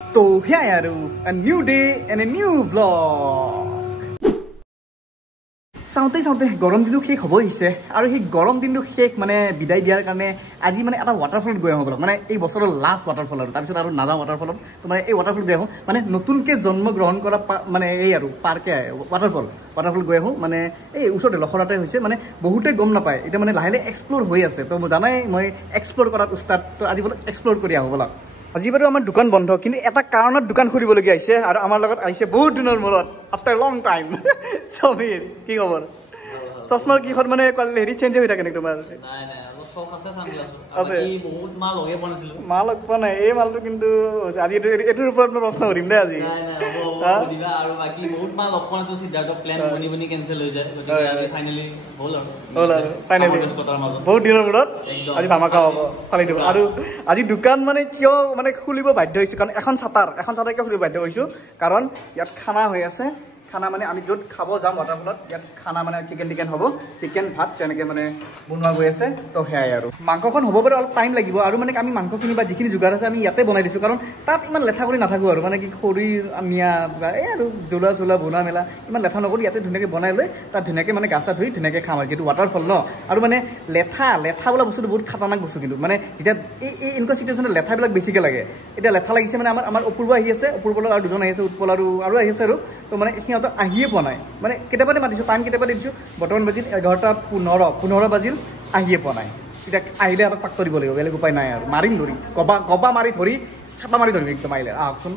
So here a new day and a new vlog. Saute গৰম দিনটো শেষ হ'ব হৈছে আৰু সেই গৰম দিনটো শেষ মানে বিদায় দিয়াৰ কাৰণে আজি মানে এটা ৱাটাৰফলত গৈ আহো মানে এই বছৰৰ লাষ্ট ৱাটাৰফল আৰু তাৰপিছত আৰু নাযাওঁ ৱাটাৰফলত তো মানে এই ৱাটাৰফল গৈ আহো মানে নতুনকৈ জন্ম গ্ৰহণ কৰা মানে এই আৰু পাৰ্কে ৱাটাৰফল গৈ আহো মানে এই ওচৰতে লখৰাতে হৈছে মানে বহুতে গম নাপায় এতিয়া মানে লাহে লাহে এক্সপ্ল'ৰ হৈ আছে তো জানাই মই এক্সপ্ল'ৰ কৰাত উস্তাদ তো আজি বোলে এক্সপ্ল'ৰ কৰি আহোঁ ব'লা আজি বাৰু আমাৰ দোকান বন্ধ কিন্তু এটা কাৰণত দোকান খুলিবলগীয়া হৈছে আৰু আমাৰ লগত আহিছে বহুত দিনৰ মূৰত আফটাৰ লং টাইম সমীৰ কি খবৰ চশমাৰ কি মানে হেৰি চেঞ্জ হৈ থাকে নেকি তোমাৰ মাল লগ পোৱা নাই এই মালটো কিন্তু আজি এইটোৰ ওপৰত মই প্ৰশ্ন কৰিম দেই আজি বহুত দিনৰ মূৰত আজি ধামাকা হ'ব ফালি দিব আৰু আজি দোকান মানে কিয় মানে খুলিব বাধ্য হৈছোঁ কাৰণ এখন চাটাৰ কিয় খুলিব বাধ্য হৈছোঁ কাৰণ ইয়াত খানা হৈ আছে খানা মানে আমি য'ত খাব যাম ৱাটাৰফলত ইয়াত খানা মানে চিকেন হ'ব চিকেন ভাত তেনেকৈ মানে বনোৱা গৈ আছে তো সেয়াই আৰু মাংসখন হ'ব পাৰে অলপ টাইম লাগিব আৰু মানে আমি মাংসখিনি বা যিখিনি যোগাৰ আছে আমি ইয়াতে বনাই দিছোঁ কাৰণ তাত ইমান লেঠা কৰি নাথাকোঁ আৰু মানে কি খৰি নিয়া বা এই আৰু জ্বলা চলা বনোৱা মেলা ইমান লেঠা নকৰি ইয়াতে ধুনীয়াকৈ বনাই লৈ তাত ধুনীয়াকৈ মানে গা চা ধুই ধুনীয়াকৈ খাম আৰু যিহেতু ৱাটাৰফল ন আৰু মানে লেঠা বোলা বস্তুটো বহুত খাতাৰনাক বস্তু কিন্তু মানে যেতিয়া এই এনেকুৱা চিটুৱেশ্যনত লেঠাবিলাক বেছিকৈ লাগে এতিয়া লেঠা লাগিছে মানে আমাৰ অপূৰ্ব আহি আছে অপূৰ্বলত আৰু দুজন আহি আছে উৎপল আৰু আহি আছে আৰু তো মানে সিহঁতক আহিয়ে পোৱা নাই মানে কেতিয়াবাতে মাতিছোঁ টাইম কেতিয়াবা দিছোঁ বৰ্তমান বাজিল 11:15 বাজিল আহিয়ে পোৱা নাই এতিয়া আহিলে আৰু পাক কৰিব লাগিব বেলেগ উপায় নাই আৰু মাৰিম ধৰি গবা মাৰি ধৰি চাপা মাৰি ধৰিম একদম আহিলে আহকচোন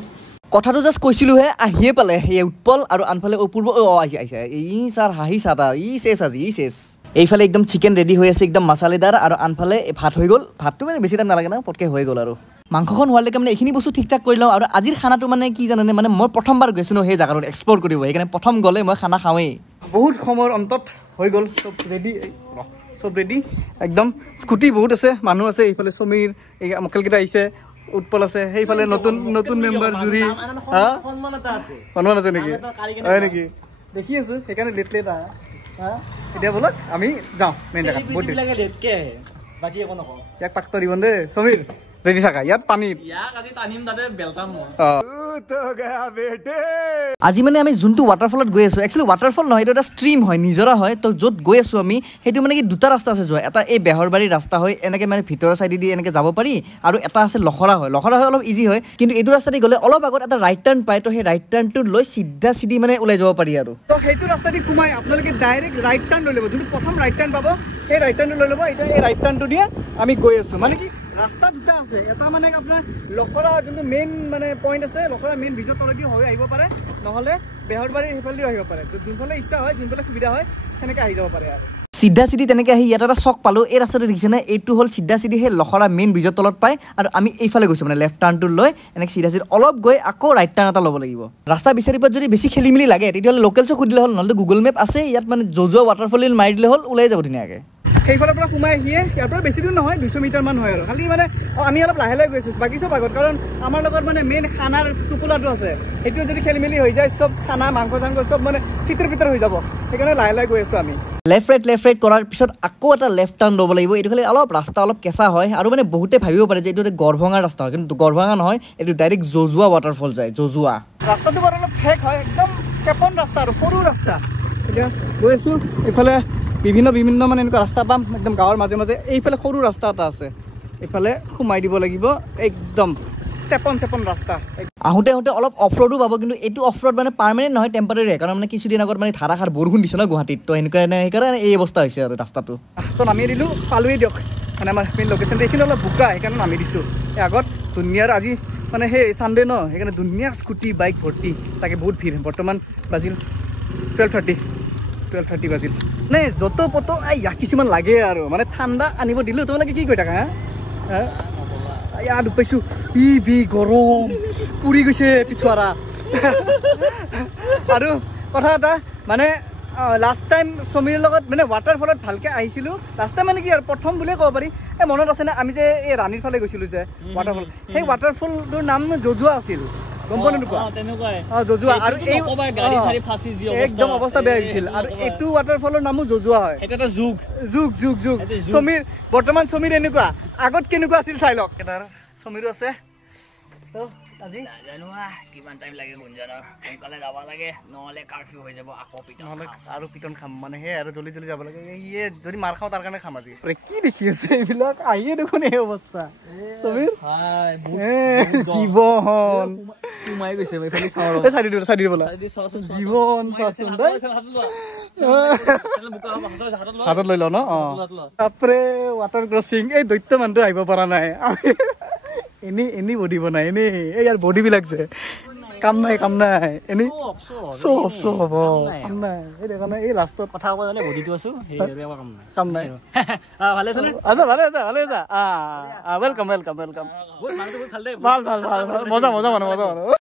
কথাটো জাষ্ট কৈছিলোঁহে আহিয়ে পালে এই উৎপল আৰু আনফালে অপূৰ্ব আহিছে ই ছাৰ হাঁহি চাতা ই চেছ আজি ই চেছ এইফালে একদম চিকেন ৰেডি হৈ আছে একদম মছালেদাৰ আৰু আনফালে ভাত হৈ গ'ল ভাতটো মানে বেছি টাইম নালাগে না পটকৈ হৈ গ'ল আৰু মাংসখন হোৱালৈকে মানে এইখিনি বস্তু ঠিক ঠাক কৰি লওঁ আৰু আজিৰ খানাটো মানে কি জানানে মানে মই প্ৰথমবাৰ গৈছোঁ ন সেই জেগাটোত এক্সপ্ল'ৰ কৰিব সেইকাৰণে প্ৰথম গ'লে মই খানা খাওঁৱেই বহুত সময়ৰ অন্তত হৈ গ'ল চব ৰেডি একদম স্কুটি বহুত আছে মানুহ আছে এইফালে সমীৰ এই মকেলকেইটা আহিছে উৎপল আছে সেইফালে নতুন মেম্বাৰ জুৰি সন্মান আছে নেকি হয় নেকি দেখি আছোঁ সেইকাৰণে লেট এতিয়া বলক আমি যাওঁ মেইন জেগাত বহুত ইয়াক পাক দিব দেই সমীৰ ৰেডি থাকা ইয়াত পানীত আজি মানে আমি যোনটো ৱাটাৰফলত গৈ আছোঁ একচুৱেলি ৱাটাৰফল নহয় এইটো এটা ষ্ট্ৰীম হয় নিজৰা হয় তো য'ত গৈ আছোঁ আমি সেইটো মানে কি দুটা ৰাস্তা আছে যোৱা এটা এই বেহৰবাৰীৰ ৰাস্তা হয় এনেকৈ মানে ভিতৰৰ চাইডেদি এনেকৈ যাব পাৰি আৰু এটা আছে লখৰা হয় অলপ ইজি হয় কিন্তু এইটো ৰাস্তাদি গ'লে অলপ আগত এটা ৰাইট টাৰ্ণ পায় তো সেই ৰাইট টাৰ্ণটো লৈ চিধা মানে ওলাই যাব পাৰি আৰু তো সেইটো ৰাস্তাদি সোমাই আপোনালোকে ডাইৰেক্ট ৰাইট টাৰ্ণ লৈ ল'ব যোনটো প্ৰথম ৰাইট টাৰ্ণ পাব সেই ৰাইট টাৰ্ণটো লৈ ল'ব এতিয়া এই ৰাইট টাৰ্ণটো দিয়ে আমি গৈ আছোঁ মানে কি ৰাস্তা দুটা আছে এটা মানে আপোনাৰ লখৰা যোনটো মেইন মানে পইণ্ট আছে লখৰা মেইন ব্ৰিজৰ তলেদি হৈ আহিব পাৰে নহ'লে বেহৰবাৰীৰ সেইফালেদিও আহিব পাৰে যোনফালে ইচ্ছা হয় যোনফালে সুবিধা হয় সেনেকৈ আহি যাব পাৰে আৰু চিধা তেনেকৈ আহি ইয়াত এটা চক পালোঁ এই ৰাস্তাটো দেখিছেনে এইটো হ'ল চিধা সেই লখৰা মেইন ব্ৰিজৰ তলত পায় আৰু আমি এইফালে গৈছোঁ মানে লেফ্ট টাৰ্ণটো লৈ এনেকৈ চিধা অলপ গৈ আকৌ ৰাইট টাৰ্ণ এটা ল'ব লাগিব ৰাস্তা বিচাৰি পোৱাত যদি বেছি খেলি মেলি লাগে তেতিয়াহ'লে লোকেলছক সুধিলে হ'ল নহ'লে গুগল মেপ আছে ইয়াত মানে যোৱা ৱাটাৰফল মাৰি দিলে হ'ল ওলাই যাব ধুনীয়াকৈ সেইফালৰ পৰা সোমাই আহিয়ে ইয়াৰ পৰা বেছি দূৰ নহয় 200 মিটাৰমান হয় আৰু খালি মানে আমি অলপ লাহে গৈছোঁ বাকী চব আগত কাৰণ আমাৰ লগত মানে মেইন খানাৰ টোপোলাটো আছে সেইটো যদি খেলি মেলি হৈ যায় চব খানা মাংস চাংস চব মানে ভিতৰ হৈ যাব সেইকাৰণে লাহে গৈ আছোঁ আমি লেফ্ট ৰাইট কৰাৰ পিছত আকৌ এটা লেফ্ট টাৰ্ণ ল'ব লাগিব এইটো খালি ৰাস্তা অলপ কেঁচা হয় আৰু মানে বহুতে ভাবিব পাৰে যে এইটো গড়ভঙা ৰাস্তা হয় কিন্তু গড়ভঙা নহয় এইটো ডাইৰেক্ট জজুৱা ৱাটাৰফল যায় জজুৱা ৰাস্তাটো বাৰু অলপ ঠেক হয় একদম কেপন ৰাস্তা আৰু সৰু ৰাস্তা এতিয়া গৈ আছোঁ এইফালে বিভিন্ন মানে এনেকুৱা ৰাস্তা পাম একদম গাঁৱৰ মাজে এইফালে সৰু ৰাস্তা এটা আছে এইফালে সোমাই দিব লাগিব একদম চেপন ৰাস্তা আহোঁতে অলপ অফ ৰোডো পাব কিন্তু এইটো অফ ৰোড মানে পাৰ্মানেণ্ট নহয় টেম্পৰাৰী কাৰণ মানে কিছুদিন আগত মানে ধাৰাসাৰ বৰষুণ দিছে ন গুৱাহাটীত তো সেইকাৰণে এই অৱস্থা হৈছে আৰু ৰাস্তাটো তো নামি দিলোঁ পালোৱেই দিয়ক মানে আমাৰ মেইন লোকেশ্যনটো এইখিনি অলপ বোকা সেইকাৰণে নামি দিছোঁ এই আগত ধুনীয়াৰ আজি মানে সেই চানডে ন সেইকাৰণে ধুনীয়া স্কুটি বাইক ভৰ্তি তাকে বহুত ভিৰ বৰ্তমান বাজিল 12:30 বাজিল নে য'ত পত কিছুমান লাগে আৰু মানে ঠাণ্ডা আনিব দিলোঁ তোমালোকে কি কৈ থাকা ইয়াত পাইছোঁ গৰম পুৰি গৈছে পিছুৱাৰা আৰু কথা এটা মানে লাষ্ট টাইম সমীৰৰ লগত মানে ৱাটাৰফলত ভালকৈ আহিছিলোঁ লাষ্ট টাইম মানে কি আৰু প্ৰথম বুলিয়ে ক'ব পাৰি মনত আছেনে আমি যে এই ৰাণীৰ ফালে গৈছিলোঁ যে ৱাটাৰফল সেই ৱাটাৰফলটোৰ নাম জজুৱা আছিল গম পোৱা নোপোৱা জজুৱা আৰু একদম অৱস্থা বেয়া হৈছিল আৰু এইটো ৱাটাৰফলৰ নামো জজুৱা হয় যুগ সমীৰ বৰ্তমান সমীৰ এনেকুৱা আগত কেনেকুৱা আছিল চাই লওক সমীৰো আছে আজি জানো কিমান টাইম লাগে গুঞ্জনৰ সোনকালে যাব লাগে নহ'লে কাৰফিউ হৈ যাব আকৌ পিটন নহ'লে আৰু পিটন খাম মানে সেই আৰু জলদি জলদি যাব লাগে ইয়ে যদি মাৰ খাওঁ তাৰ কাৰণে খাম আজি কি দেখি আছে এইবিলাক আহিয়ে দেখোন এই অৱস্থা জীৱন সোমাই গৈছে চাই দিব জীৱন হাতত লৈ লওঁ ন বাপৰে ৱাটাৰ ক্ৰচিং এই দৈত্য মানুহটো আহিব পৰা নাই এনেই বডি বনাই এনেই এই ইয়াৰ বডিবিলাক যে কাম নাই এনেই চব হ'ব কাম নাই এই দেখা নাই এই লাষ্টত কথা ক'ব জানে বডিটো আছো কাম নাই ভালে আছে ভালে আছা ৱেলকাম ভাল মজা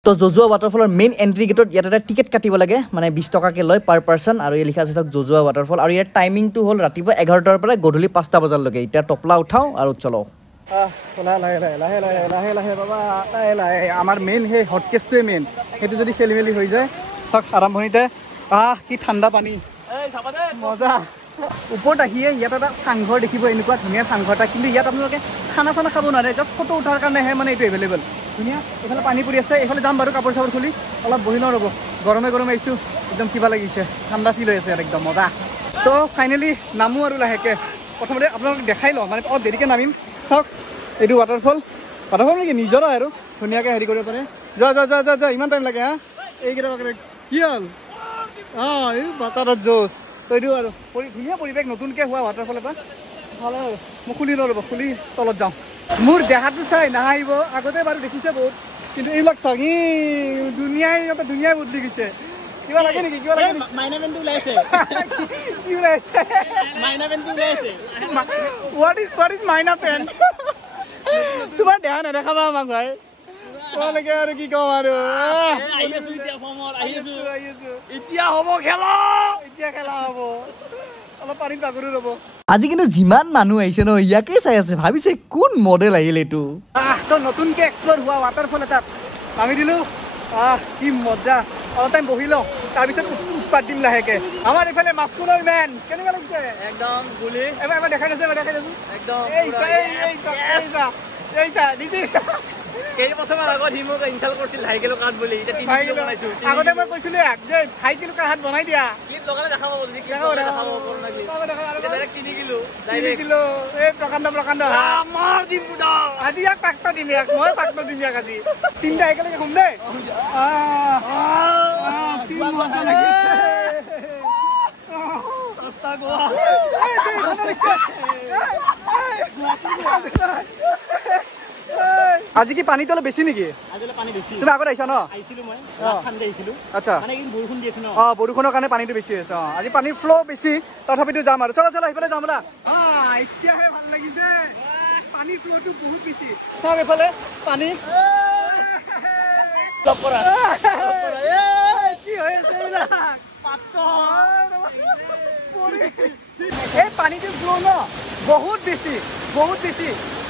তো জজুৱা ৱাটাৰফলৰ মেইন এন্ট্ৰি গেটত ইয়াত এটা টিকেট কাটিব লাগে মানে 20 টকাকে লয় পাৰ পাৰ্চন আৰু এই লিখা আছে জজুৱা ৱাটাৰফল আৰু ইয়াৰ টাইমিংটো হ'ল ৰাতিপুৱা 11টাৰ পৰা গধূলি 5টা বজালৈকে এতিয়া টপলা উঠাওঁ আৰু চলো লাহে বাবা লাহে আমাৰ মেইন সেই হটকেছটোৱে মেইন সেইটো যদি খেলি মেলি হৈ যায় চাওক আৰম্ভণিতে কি ঠাণ্ডা পানী মজা ওপৰত আহিয়ে ইয়াত এটা চাংঘৰ দেখিব এনেকুৱা ধুনীয়া চাংঘৰ এটা কিন্তু ইয়াত আপোনালোকে খানা চানা খাব নোৱাৰে জাষ্ট ফটো উঠাৰ কাৰণেহে মানে এইটো এভেইলেবল ধুনীয়া এইফালে পানী পৰি আছে এইফালে যাম বাৰু কাপোৰ চাপোৰ খুলি অলপ বহি লওঁ ৰ'ব গৰমে আহিছোঁ একদম কিবা লাগিছে ঠাণ্ডা ফিল হৈ আছে ইয়াত একদম মজা তো ফাইনেলি নামো আৰু লাহেকৈ প্ৰথমতে আপোনালোকক দেখাই লওঁ মানে অলপ দেৰিকৈ নামিম চাওক এইটো ৱাটাৰফল নেকি নিজৰা আৰু ধুনীয়াকৈ হেৰি কৰিব পাৰে যোৱা ইমান টাইম লাগে এইকেইটা কি হ'ল এই বাটাৰত জোচ তো এইটো আৰু ধুনীয়া পৰিৱেশ নতুনকৈ হোৱা ৱাটাৰফল এটা ভালে আৰু মই খুলি লওঁ ৰ'ব খুলি তলত যাওঁ মোৰ দেহাটো চাই নাহাহিব আগতে বাৰু দেখিছে বহুত কিন্তু এইবিলাক চাওক ধুনীয়াই বদলি গৈছে কিবা লাগে নেকি মাইনা পেনটো ওলাইছে কি ওলাইছে মাইনা পেনটো ওলাইছে what is মাইনা পেন তোমাৰ দেহা নেদেখাবা আমাক ভাই তোমালোকে আৰু কি কম আৰু এতিয়া হ'ব খেলা হ'ব অলপ পানীত বাগৰু ৰ'ব আজি কিন্তু যিমান মানুহ আহিছে ন ইয়াকে চাই আছে ভাবিছে কোন মডেল আহিল এইটো তো নতুনকৈ এক্সপ্ল'ৰ হোৱা ৱাটাৰফল এটাত নামি দিলোঁ কি মজা অলপ টাইম বহি লওঁ তাৰপিছত উৎপাত দিম লাহেকৈ আমাৰ এইফালে মাছকুলৰ মেন কেনেকুৱা লাগিছে একদম গুলি এবাৰ দেখাই দিছোঁ একদম কেইবছৰমান আগত সি মোক ইনচাল্ট কৰিছিল হাইকেলৰ কাঠ বুলি আগতে মই কৈছিলো যে হাইকেলৰ কাঠ বনাই দিয়া প্ৰকাণ্ড আজি ইয়াক পাক্ত দিম মই পাক্ত দিম ইয়াক আজি তিনিটা একেলগে শুম দেই আজি কি পানীটো অলপ বেছি নেকি তুমি আগত আহিছা ন আচ্ছা বৰষুণৰ কাৰণে পানীটো বেছি হৈছে আজি পানীৰ ফ্ল' বেছি তথাপিতো যাম আৰু চলো সেইফালে যাম ব'লা এতিয়াহে ভাল লাগিছে পানীৰ ফ্ল'টো বহুত বেছি চাওক এইফালে পানী কি হৈ আছে এই পানীটো ফ্ল' ন বহুত বেছি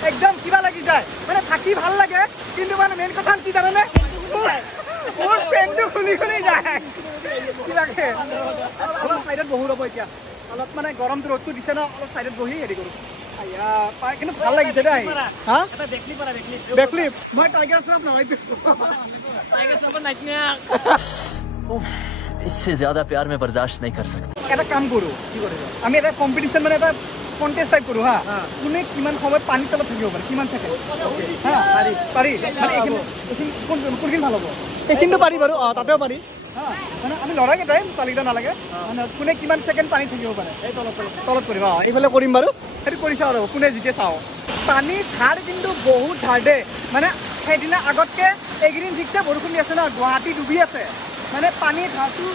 একদম কিবা লাগি যায় মানে থাকি ভাল লাগে কিন্তু মানে মেইন কথা কি জানেনে মোৰ পেনটো খুলি যায় কি লাগে অলপ চাইডত বহো ৰ'ব এতিয়া অলপ মানে গৰমটো ৰ'দটো দিছে ন অলপ চাইডত বহি হেৰি কৰোঁ কিন্তু ভাল লাগিছে দেই বেকফ্লিপ মই টাইগাৰ শ্ৰফ নহয় इससे ज्यादा प्यार में बर्दाश्त नहीं कर सकता এটা কাম কৰোঁ আমি এটা কম্পিটিশ্যন মানে এটা কণ্টেষ্ট টাইপ কৰোঁ কোনে কিমান সময় পানীৰ তলত থাকিব পাৰে কিমান ছেকেণ্ড পাৰি কোনখিনি ভাল হ'ব এইখিনিতো পাৰি বাৰু তাতেও পাৰি মানে আমি ল'ৰাকেইটাই ছোৱালীকেইটা নালাগে মানে কোনে কিমান ছেকেণ্ড পানীত থাকিব পাৰে এই তলত কৰিম এইফালে কৰিম বাৰু সেইটো কৰি চাওঁ আৰু কোনে জিকে চাওঁ পানীৰ ধাৰ কিন্তু বহুত ধাৰ দেই মানে সেইদিনা আগতকৈ এইকেইদিন ঠিকছে বৰষুণ দি আছে ন গুৱাহাটী ডুবি আছে মানে পানীৰ ধাৰটো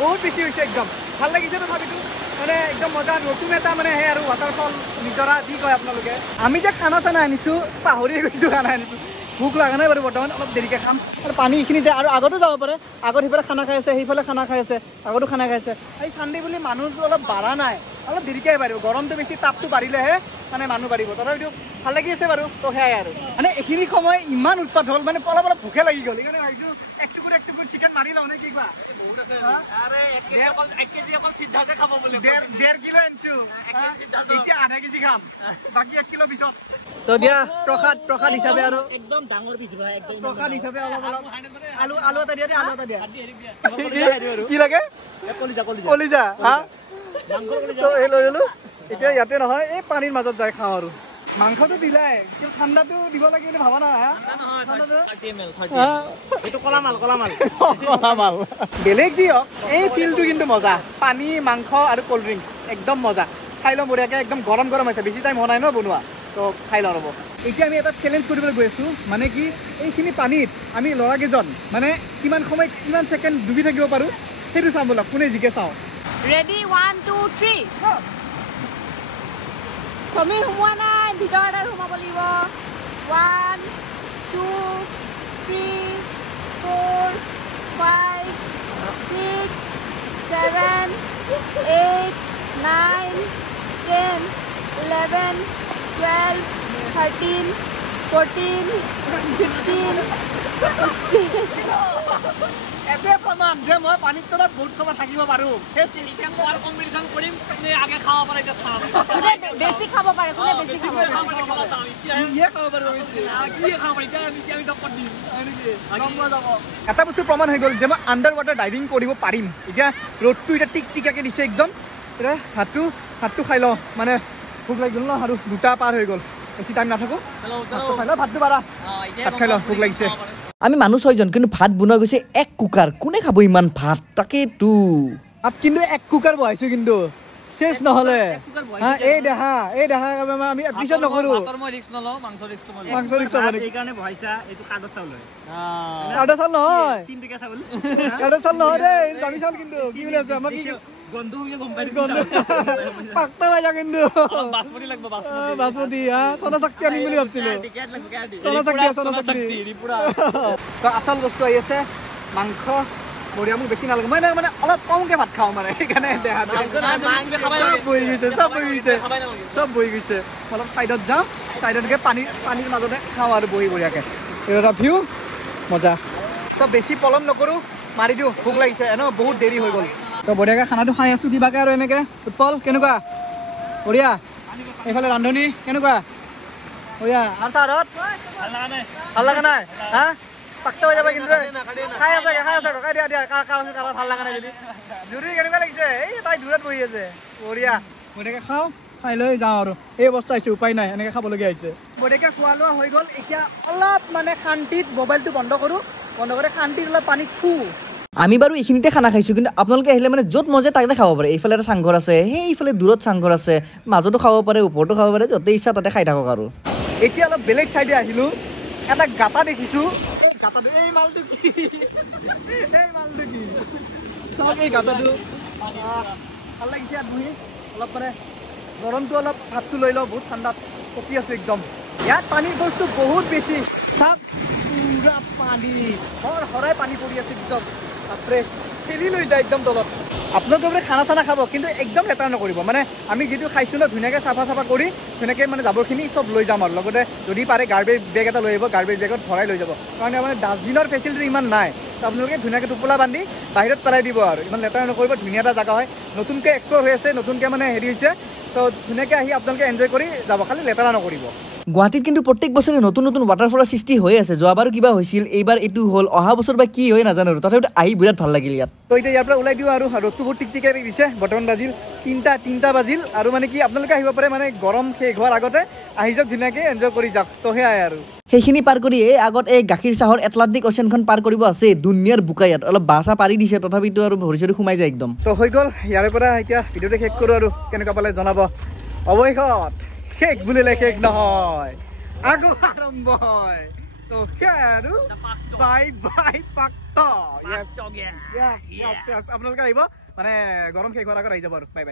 বহুত বেছি হৈছে একদম ভাল লাগিছে তথাপিতো মানে একদম মজা নতুন এটা মানে সেই আৰু ৱাটাৰফল নিজৰা যি কয় আপোনালোকে আমি যে খানা চানা আনিছোঁ পাহৰিয়ে গৈছোঁ খানা আনিছোঁ ভোক লগা নাই বাৰু বৰ্তমান অলপ দেৰিকৈ খাম আৰু পানী এইখিনিতে আৰু আগতো যাব পাৰে আগত সেইফালে খানা খাই আছে সেইফালে খানা খাই আছে আগতো খানা খাই আছে এই চানডে বুলি মানুহটো অলপ বাঢ়া নাই অলপ দেৰিকৈ পাৰিব গৰমটো বেছি তাপটো বাঢ়িলেহে মানে মানুহ বাঢ়িব তথাপিতো ভাল লাগি আছে বাৰু তো সেয়াই আৰু মানে এইখিনি সময় ইমান উৎপাত হ'ল মানে অলপ অলপ ভোকে লাগি গ'ল সেইকাৰণে ভাবিছোঁ এক টুকুৰ চিকেন মাৰি লওঁ নে কি কোৱা বহুত আছে আৰে 1 কেজি অকল সিদ্ধাৰ্থে খাব বোলে 1.5 কিলো আনিছোঁ এতিয়া আধা কেজি খাম বাকী 1 কিলো পিছত তো দিয়া প্ৰসাদ হিচাপে আৰু একদম ডাঙৰ পিছ ভাই একদম প্ৰসাদ হিচাপে অলপ আলু এটা দিয়া আলু এটা দিয়া কি লাগে কলিজা হা তো এই লৈ ললো এতিয়া ইয়াতে নহয় এই পানীৰ মাজত যাই খাওঁ আৰু মাংসটো দিলাই কিন্তু ঠাণ্ডাটো দিব লাগে বুলি ভাবা না এইটো কলা মাল বেলেগ দিয়ক এই ফিলটো কিন্তু মজা পানী মাংস আৰু কোল্ড ড্ৰিংকছ একদম মজা খাই লওঁ বঢ়িয়াকৈ একদম গৰম আছে বেছি টাইম হোৱা নাই ন বনোৱা তো খাই লওঁ ৰ'ব এতিয়া আমি এটা চেলেঞ্জ কৰিবলৈ গৈ আছোঁ মানে কি এইখিনি পানীত আমি ল'ৰাকেইজন মানে কিমান সময় কিমান ছেকেণ্ড ডুবি থাকিব পাৰোঁ সেইটো চাম ব'লক কোনে জিকে চাওঁ ৰেডি 1 2 3 সমীৰ সোমোৱা নাই ভিতৰত আৰু সোমাব লাগিব 1 2 3 4 5 6 7 8 9 10 11 12 13 14 15 এতে প্ৰমাণ যে মই পানীৰ তলত বহুত সময় থাকিব পাৰোঁ এতিয়া খোৱাৰ কম্পিটিশ্যন কৰিম কোনে আগে খাব পাৰে এতিয়া চাম কোনে বেছি খাব পাৰে কোনে বেছি খাব পাৰে এটা বস্তু প্ৰমাণ হৈ গ'ল যে মই আণ্ডাৰ ৱাটাৰ ডাইভিং কৰিব পাৰিম এতিয়া ৰ'দটো এতিয়া টিকটিকাকৈ দিছে একদম এতিয়া ভাতটো খাই লওঁ মানে ভোক লাগি গ'ল ন আৰু 2টা পাৰ হৈ গ'ল বেছি টাইম নাথাকোঁ খাই লওঁ ভাতটো পাৰা ভাত খাই লওঁ ভোক লাগিছে আমি মানুহ 6জন কিন্তু ভাত বনোৱা গৈছে 1 কুকাৰ কোনে খাব ইমান ভাত তাকেইতো ভাত কিন্তু 1 কুকাৰ বহাইছোঁ কিন্তু শেষ নহ'লে এই দেখা আমি পিছত নকৰোঁ মাংস ৰিক্স কাৰ্ডৰ চাউল নহয় দেই দামী চাউল কিন্তু কি বুলি আছে আমাৰ কি পাক্তা ভাজা কিন্তু বাসমতি সোনা শক্তি আনিম বুলি ভাবছিলো সোনা শক্তি আচল বস্তু আহি আছে মাংস বঢ়িয়া মোক বেছি নালাগে মই মানে অলপ কমকে ভাত খাওঁ মানে সেইকাৰণে চব বহি গৈছে অলপ চাইডত যাওঁ চাইডতকে পানীৰ মাজতে খাওঁ আৰু বঢ়িয়াকে এটা ভিউ মজা তো বেছি পলম নকৰোঁ মাৰি দিওঁ ভোক লাগিছে এনেও বহুত দেৰি হৈ গ'ল তো বঢ়িয়াকৈ খানাটো খাই আছোঁ কিবাকৈ আৰু এনেকৈ উৎপল কেনেকুৱা বঢ়িয়া এইফালে ৰান্ধনি কেনেকুৱা বঢ়িয়া আৰু ছাৰহঁত ভাল লগা নাই হা পাক্তা হৈ যাবা কিন্তু খাই আছে দিয়া ভাল লগা নাই যদি জুৰি কেনেকুৱা লাগিছে এই তাই দূৰত বহি আছে বঢ়িয়া বঢ়িয়াকৈ খাওঁ খাই লৈ যাওঁ আৰু এই অৱস্থা আহিছে উপায় নাই এনেকৈ খাবলগীয়া হৈছে বঢ়িয়াকৈ খোৱা লোৱা হৈ গ'ল এতিয়া অলপ মানে শান্তিত মোবাইলটো বন্ধ কৰোঁ বন্ধ কৰি শান্তিত অলপ পানীত শুওঁ আমি বাৰু এইখিনিতে খানা খাইছোঁ কিন্তু আপোনালোকে আহিলে মানে য'ত মজা তাতে খাব পাৰে এইফালে এটা চাংঘৰ আছে সেইফালে দূৰত চাংঘৰ আছে মাজতো খাব পাৰে ওপৰতো খাব পাৰে য'তে ইচ্ছা তাতে খাই থাকক আৰু এতিয়া অলপ বেলেগ চাইডে আহিলোঁ এটা গাঁতা দেখিছোঁ এই মালটো কি চাওক এই গাঁতাটো ভাল লাগিছে ইয়াত বহি অলপ মানে গৰমটো অলপ ভাতটো লৈ লওঁ বহুত ঠাণ্ডাত কপি আছোঁ একদম ইয়াত পানীৰ বস্তু বহুত বেছি চাওক পুৰা পানী সৰাই পানী পৰি আছে একদম বাপৰে ঠেলি লৈ যায় একদম তলত আপোনালোকে বোলে খানা চানা খাব কিন্তু একদম লেতেৰা নকৰিব মানে আমি যিটো খাইছোঁ ন ধুনীয়াকৈ চাফা কৰি ধুনীয়াকৈ মানে জাবৰখিনি চব লৈ যাম আৰু লগতে যদি পাৰে গাৰ্বেজ বেগ এটা লৈ আহিব গাৰ্বেজ বেগত ভৰাই লৈ যাব কাৰণ মানে ডাষ্টবিনৰ ফেচিলিটি ইমান নাই তো আপোনালোকে ধুনীয়াকৈ টোপোলা বান্ধি বাহিৰত পেলাই দিব আৰু ইমান লেতেৰা নকৰিব ধুনীয়া এটা জেগা হয় নতুনকৈ এক্সপ্ল'ৰ হৈ আছে নতুনকৈ মানে হেৰি হৈছে তো ধুনীয়াকৈ আহি আপোনালোকে এনজয় কৰি যাব খালি লেতেৰা নকৰিব গুৱাহাটীত কিন্তু প্ৰত্যেক বছৰে নতুন নতুন ৱাটাৰফলৰ সৃষ্টি হৈ আছে যোৱাবাৰো কিবা হৈছিল এইবাৰ এইটো হ'ল অহা বছৰ বা কি হয় নাজানো তথাপিতো আহি বিৰাট ভাল লাগিল ইয়াত তো এতিয়া ইয়াৰ পৰা ওলাই দিওঁ আৰু ৰ'দটো বহুত টিকটিকাই দিছে বৰ্তমান বাজিল 3টা বাজিল আৰু মানে কি আপোনালোকে আহিব পাৰে মানে গৰম শেষ হোৱাৰ আগতে আহি যাওক ধুনীয়াকৈ এনজয় কৰি যাওক তো সেয়াই আৰু সেইখিনি পাৰ কৰি আগত এই গাখীৰ চাহৰ এটলাণ্টিক অ'চেনখন পাৰ কৰিব আছে দুনিয়াৰ বোকা ইয়াত অলপ বাছা পাৰি দিছে তথাপিতো আৰু ভৰি চৰি সোমাই যায় একদম তো হৈ গ'ল ইয়াৰে পৰা এতিয়া ভিডিঅ'টো শেষ কৰোঁ আৰু কেনেকুৱা পালে জনাব অৱশেষত শেষ বুলিলে শেষ নহয় আকৌ আৰম্ভ হয় তো সেয়াই আৰু বাই পাক্তা আপোনালোকে আহিব মানে গৰম শেষ হোৱাৰ আগত আহি যাব আৰু বাই